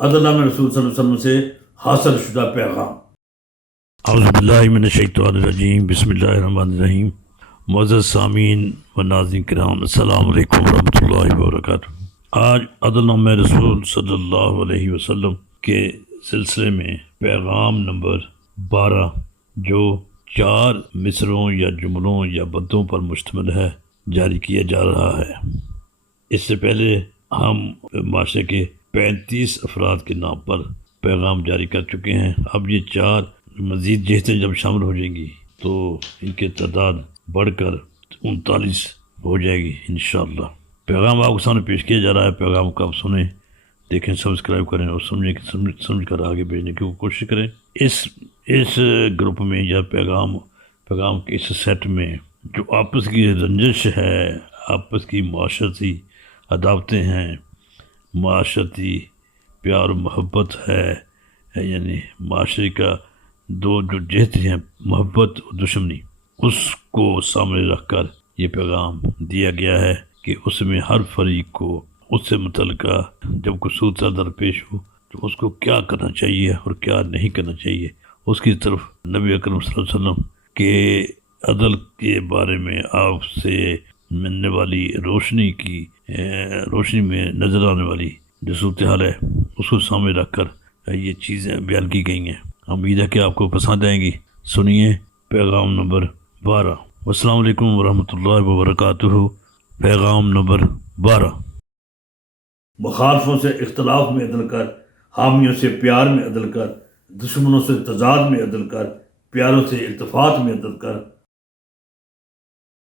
عدل میں رسول صلی اللہ علیہ وسلم سے حاصل شدہ پیغام۔ اعوذ باللہ من الشیطان الرجیم، بسم اللہ الرحمن الرحیم۔ معزز سامعین و ناظرین کرام، السلام علیکم ورحمۃ اللہ وبرکاتہ۔ آج عدل میں رسول صلی اللہ علیہ وسلم کے سلسلے میں پیغام نمبر 12 جو 4 مصروں یا جملوں یا بندوں پر مشتمل ہے جاری کیا جا رہا ہے۔ اس سے پہلے ہم معاشرے کے 35 افراد کے نام پر پیغام جاری کر چکے ہیں۔ اب یہ 4 مزید جہتیں جب شامل ہو جائیں گی تو ان کی تعداد بڑھ کر 39 ہو جائے گی انشاءاللہ۔ پیغام آپ کے سامنے پیش کیا جا رہا ہے، پیغام کو آپ سنیں، دیکھیں، سبسکرائب کریں اور سمجھ کر آگے بھیجنے کی کوشش کریں۔ اس گروپ میں یا پیغام کے اس سیٹ میں جو آپس کی رنجش ہے، آپس کی معاشرتی عداوتیں ہیں، معاشرتی پیار و محبت ہے، یعنی معاشرے کا دو جو جہتیں ہیں، محبت و دشمنی، اس کو سامنے رکھ کر یہ پیغام دیا گیا ہے کہ اس میں ہر فریق کو اس سے متعلقہ جب کوئی صورت درپیش ہو تو اس کو کیا کرنا چاہیے اور کیا نہیں کرنا چاہیے، اس کی طرف نبی اکرم صلی اللہ علیہ وسلم کے عدل کے بارے میں آپ سے ملنے والی روشنی میں نظر آنے والی جو صورتحال ہے اس کو سامنے رکھ کر یہ چیزیں بیان کی گئی ہیں۔ امید ہے کہ آپ کو پسند آئیں گی۔ سنیے پیغام نمبر 12۔ السلام علیکم ورحمۃ اللہ وبرکاتہ۔ پیغام نمبر 12۔ مخالفوں سے اختلاف میں عدل کر، حامیوں سے پیار میں عدل کر، دشمنوں سے تضاد میں عدل کر، پیاروں سے التفات میں عدل کر،